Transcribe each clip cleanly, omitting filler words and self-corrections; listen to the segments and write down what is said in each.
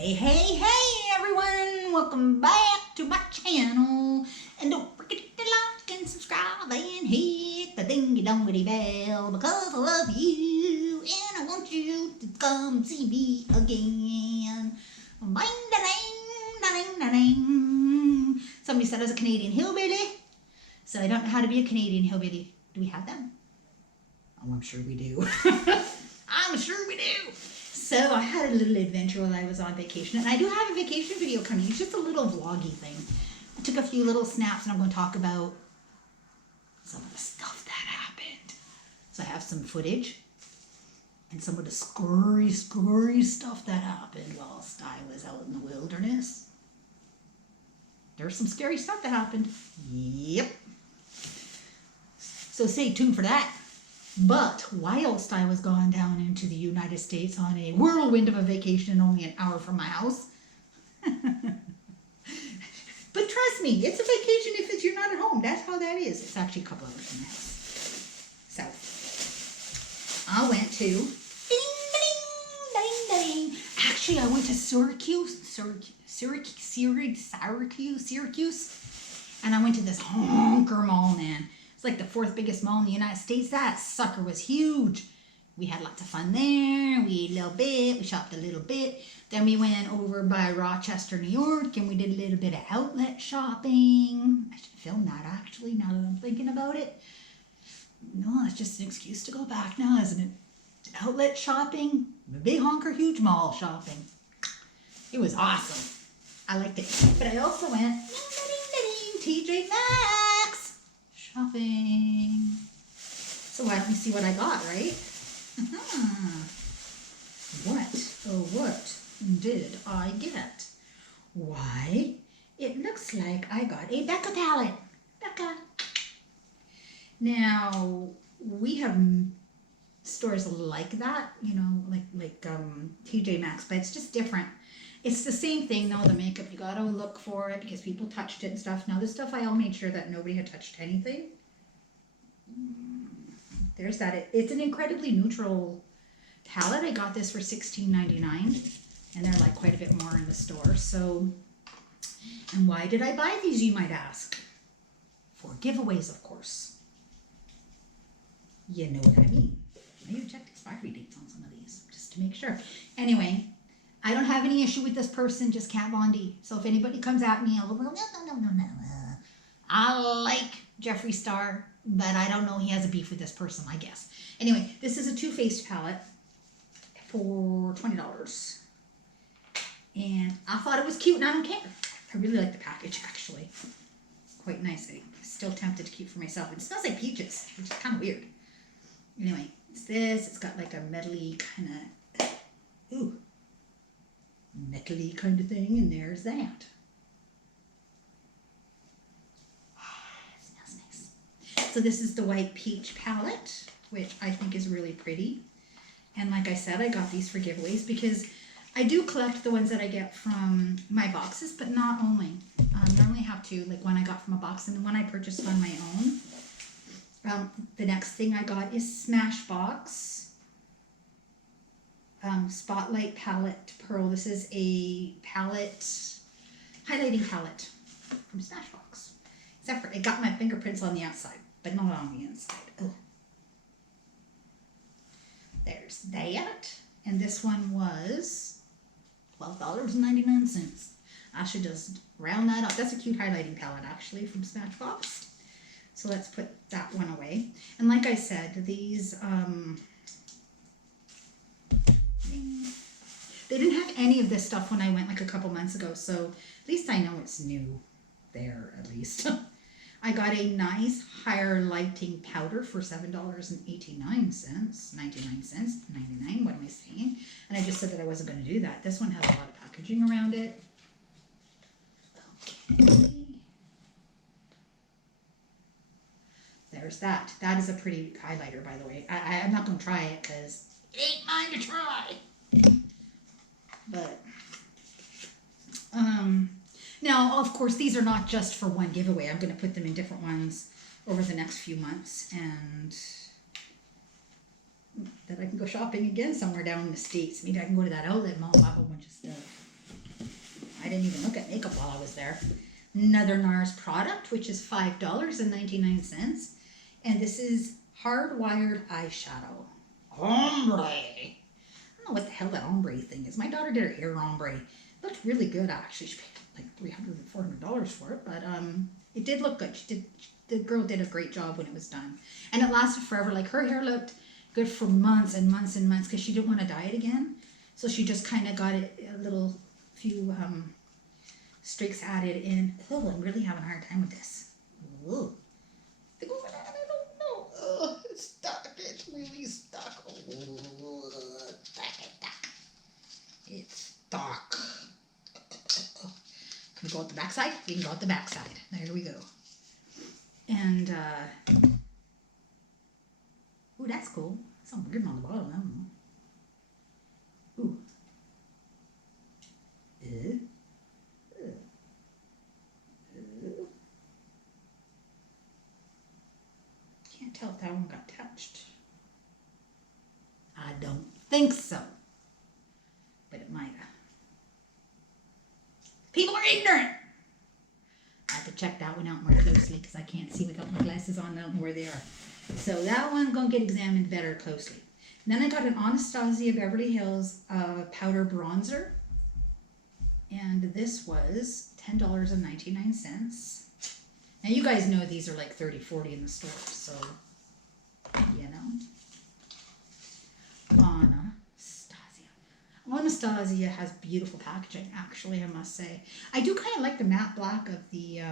Hey everyone, welcome back to my channel, and don't forget to like and subscribe and hit the dingy dongity bell because I love you and I want you to come see me again. Bang da dang da dang da dang. Somebody said I was a Canadian hillbilly, so I don't know how to be a Canadian hillbilly. Do we have them? Oh, I'm sure we do. I'm sure we do. So I had a little adventure while I was on vacation, and I do have a vacation video coming. It's just a little vloggy thing. I took a few little snaps, and I'm going to talk about some of the stuff that happened. So I have some footage and some of the scary stuff that happened whilst I was out in the wilderness. There's some scary stuff that happened. Yep. So stay tuned for that. But whilst I was gone down into the United States on a whirlwind of a vacation only an hour from my house. But trust me, it's a vacation if you're not at home. That's how that is. It's actually a couple hours from my house. So I went to Actually, I went to Syracuse, and I went to this honker mall, man. It's like the 4th biggest mall in the United States. That sucker was huge. We had lots of fun there. We ate a little bit. We shopped a little bit. Then we went over by Rochester, New York, and we did a little bit of outlet shopping. I should film that, actually, now that I'm thinking about it. No, it's just an excuse to go back now, isn't it? Outlet shopping, a big honker, huge mall shopping. It was awesome. I liked it. But I also went TJ Maxx shopping. So why don't we see what I got, right? What did I get? Why, it looks like I got a Becca palette. Becca. Now, we have stores like that, you know, like TJ Maxx, but it's just different. It's the same thing though, the makeup, you gotta look for it because people touched it and stuff. Now this stuff, I all made sure that nobody had touched anything. There's that. It's an incredibly neutral palette. I got this for $16.99 and they're like quite a bit more in the store. So, and why did I buy these, you might ask? For giveaways, of course. You know what I mean. Maybe check the expiry dates on some of these just to make sure. Anyway, I don't have any issue with this person, just Kat Von D. So if anybody comes at me, I'll go, no. I like Jeffree Star, but I don't know, he has a beef with this person, I guess. Anyway, this is a Too Faced palette for $20. And I thought it was cute and I don't care. I really like the package, actually. Quite nice. I'm still tempted to keep for myself. It smells like peaches, which is kind of weird. Anyway, it's this. It's got like a metally kind of, metally kind of thing, and there's that. It smells nice. So this is the White Peach palette, which I think is really pretty. And like I said, I got these for giveaways because I do collect the ones that I get from my boxes, but not only. I normally have two, like one I got from a box and then one I purchased on my own. The next thing I got is Smashbox. Spotlight Palette Pearl. This is a palette, highlighting palette from Smashbox. Except for it got my fingerprints on the outside, but not on the inside. Oh. There's that. And this one was $12.99. I should just round that up. That's a cute highlighting palette, actually, from Smashbox. So let's put that one away. And like I said, these, they didn't have any of this stuff when I went like a couple months ago, so at least I know it's new there, at least. I got a nice higher lighting powder for $7.89, 99 cents, 99, what am I saying? And I just said that I wasn't going to do that. This one has a lot of packaging around it. Okay. There's that. That is a pretty highlighter, by the way. I'm not going to try it because it ain't mine to try. But, now, of course, these are not just for one giveaway. I'm going to put them in different ones over the next few months. And that I can go shopping again somewhere down in the States. Maybe I can go to that outlet mall and buy a whole bunch of stuff. I didn't even look at makeup while I was there. Another NARS product, which is $5.99. And this is Hardwired Eyeshadow. Ombre. I don't know what the hell that ombre thing is. My daughter did her hair ombre. It looked really good, actually. She paid like $300 or $400 for it, but it did look good. The girl did a great job when it was done. And it lasted forever. Like, her hair looked good for months and months and months because she didn't want to dye it again. So she just kind of got it a few streaks added in. Oh, I'm really having a hard time with this. Ooh. I don't know. Oh, it's stuck. It's really stuck. Oh, it's stuck. Can we go out the backside? We can go out the backside. There we go. And, ooh, that's cool. Something weird on the bottom. I don't know. Ooh. Can't tell if that one got touched. I don't think so. But it might have. People are ignorant. I have to check that one out more closely because I can't see without my glasses on. I don't know where they are. So that one going to get examined better closely. And then I got an Anastasia Beverly Hills powder bronzer. And this was $10.99. Now you guys know these are like $30, $40 in the store. So, you know. Anastasia has beautiful packaging, actually, I must say. I do kind of like the matte black of the,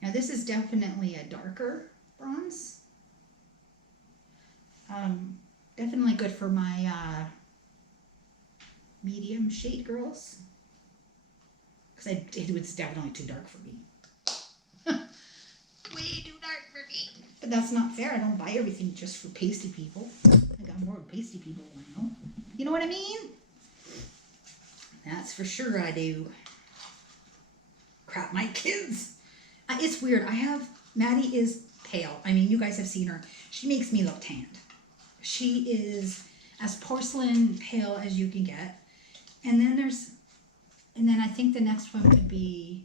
now this is definitely a darker bronze. Definitely good for my, medium shade girls. Because it was definitely too dark for me. Way too dark for me. But that's not fair. I don't buy everything just for pasty people. I got more pasty people than I know. You know what I mean? That's for sure I do. Crap, my kids. It's weird. Maddie is pale. I mean, you guys have seen her. She makes me look tanned. She is as porcelain pale as you can get. And then I think the next one would be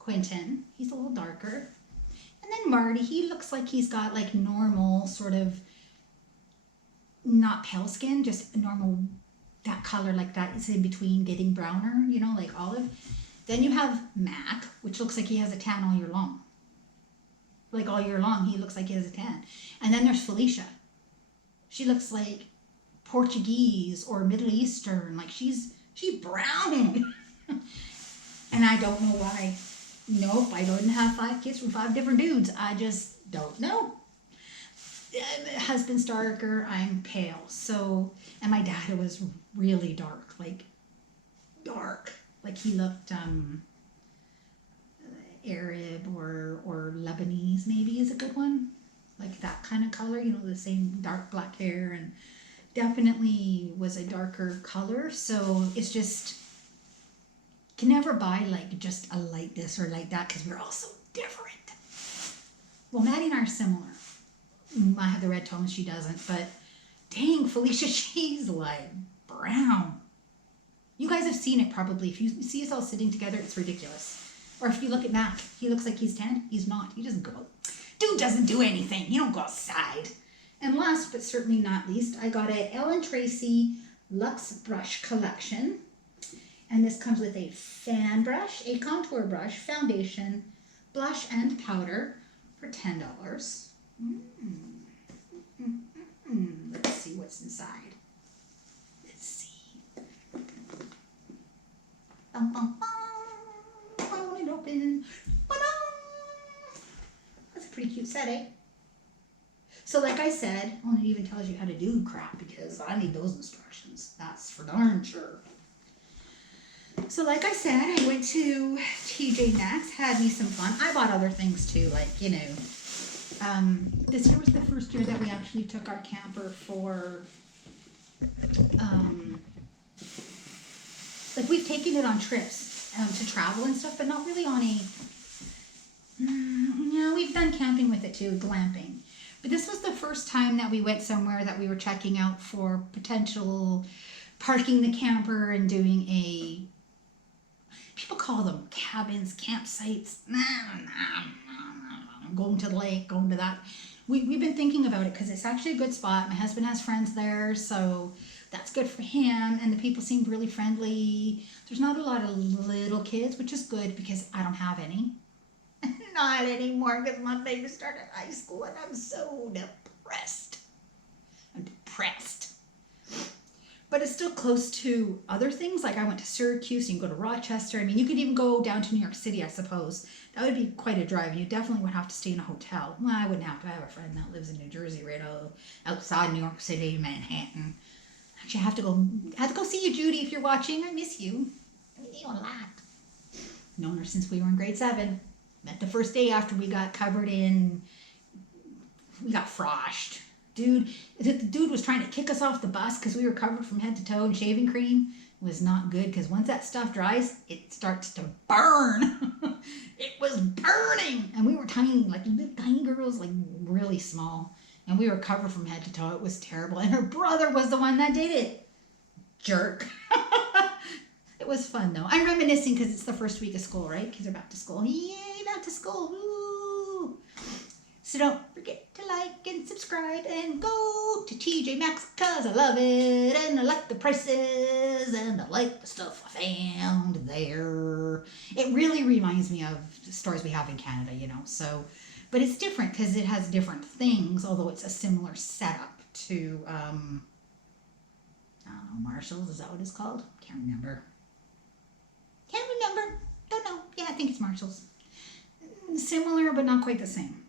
Quentin. He's a little darker. And then Marty, he looks like he's got like normal sort of, not pale skin, just normal, that color like that is in between getting browner, you know, like olive. Then you have Mac, which looks like he has a tan all year long. Like all year long, he looks like he has a tan. And then there's Felicia. She looks like Portuguese or Middle Eastern, like she's brown. And I don't know why. Nope, I don't have 5 kids from 5 different dudes. I just don't know. Husband's darker, I'm pale. So, and my dad was really dark, like dark. Like he looked Arab or Lebanese maybe is a good one. Like that kind of color, you know, the same dark black hair, and definitely was a darker color. So it's just, can never buy like just a like this or like that because we're all so different. Well, Maddie and I are similar. I have the red tone, she doesn't, but dang, Felicia, she's like brown. You guys have seen it probably. If you see us all sitting together, it's ridiculous. Or if you look at Mac, he looks like he's tan. He's not. He doesn't go out. Dude doesn't do anything. You don't go outside. And last but certainly not least, I got a Ellen Tracy Luxe Brush Collection. And this comes with a fan brush, a contour brush, foundation, blush, and powder for $10. Let's see what's inside. Let's see. Bum, bum, bum. Pull it open. Ba-dum. That's a pretty cute set, eh? So like I said, well, it even tells you how to do crap because I need those instructions. That's for darn sure. So like I said, I went to TJ Maxx, had me some fun. I bought other things too, like, you know, this year was the first year that we actually took our camper for, like we've taken it on trips to travel and stuff, but not really on a, you know, we've done camping with it too, glamping. But this was the first time that we went somewhere that we were checking out for potential parking the camper and doing a people call them cabins, campsites. Going to the lake, going to that. We've been thinking about it because it's actually a good spot. My husband has friends there, so that's good for him. And the people seem really friendly. There's not a lot of little kids, which is good because I don't have any. Not anymore because my baby started high school and I'm so depressed. I'm depressed. But it's still close to other things. Like I went to Syracuse, you can go to Rochester. I mean, you could even go down to New York City, I suppose. That would be quite a drive. You definitely would have to stay in a hotel. Well, I wouldn't have to. I have a friend that lives in New Jersey, right outside New York City, Manhattan. Actually, I have to go see you, Judy, if you're watching. I miss you. I miss you a lot. Known her since we were in grade 7. Met the first day after we got froshed. The dude was trying to kick us off the bus because we were covered from head to toe in shaving cream. It was not good because once that stuff dries, it starts to burn. It was burning. And we were tiny, like little tiny girls, like really small. And we were covered from head to toe. It was terrible. And her brother was the one that did it. Jerk. It was fun though. I'm reminiscing because it's the first week of school, right? Kids are back to school. Yay, back to school. Woo! So don't forget to like and subscribe and go to TJ Maxx because I love it and I like the prices and I like the stuff I found there. It really reminds me of the stores we have in Canada, you know. So, but it's different because it has different things, although it's a similar setup to, I don't know, Marshall's, is that what it's called? Can't remember. Don't know. Yeah, I think it's Marshall's. Similar, but not quite the same.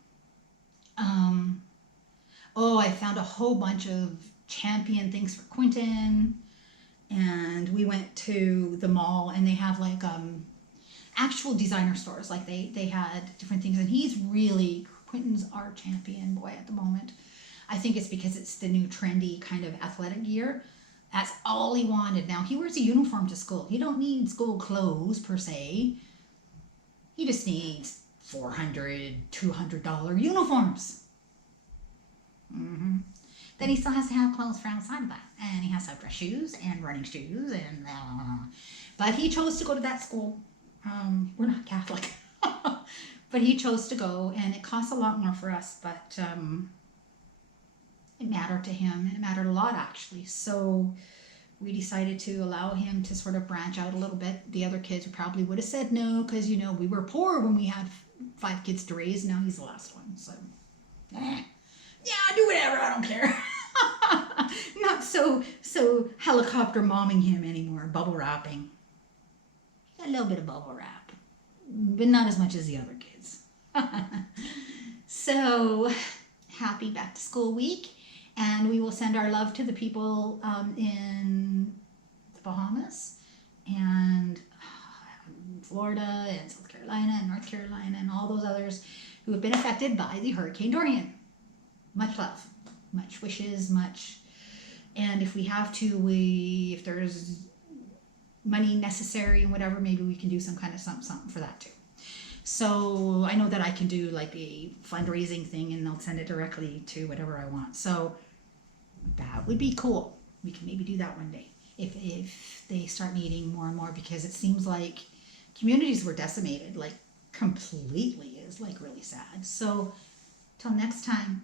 I found a whole bunch of Champion things for Quentin, and we went to the mall and they have like actual designer stores. Like they had different things, and Quentin's our champion boy at the moment. I think it's because it's the new trendy kind of athletic gear. That's all he wanted. Now he wears a uniform to school. He don't need school clothes per se. He just needs $400, $200 uniforms. Then he still has to have clothes for outside of that. And he has to have dress shoes and running shoes. But he chose to go to that school. We're not Catholic. But he chose to go, and it costs a lot more for us. But it mattered to him. It mattered a lot, actually. So we decided to allow him to sort of branch out a little bit. The other kids probably would have said no because, you know, we were poor when we had 5 kids to raise. Now he's the last one. So, yeah, do whatever. I don't care. Not so helicopter momming him anymore. Bubble wrapping. A little bit of bubble wrap. But not as much as the other kids. So, happy back to school week. And we will send our love to the people in the Bahamas and Florida and South Carolina and North Carolina and all those others who have been affected by the Hurricane Dorian. Much love, much wishes, much. And if we have to, if there's money necessary and whatever, maybe we can do some kind of something for that too. So I know that I can do like a fundraising thing and they'll send it directly to whatever I want. So that would be cool. We can maybe do that one day if they start needing more and more, because it seems like communities were decimated, like completely. Is like really sad. So till next time,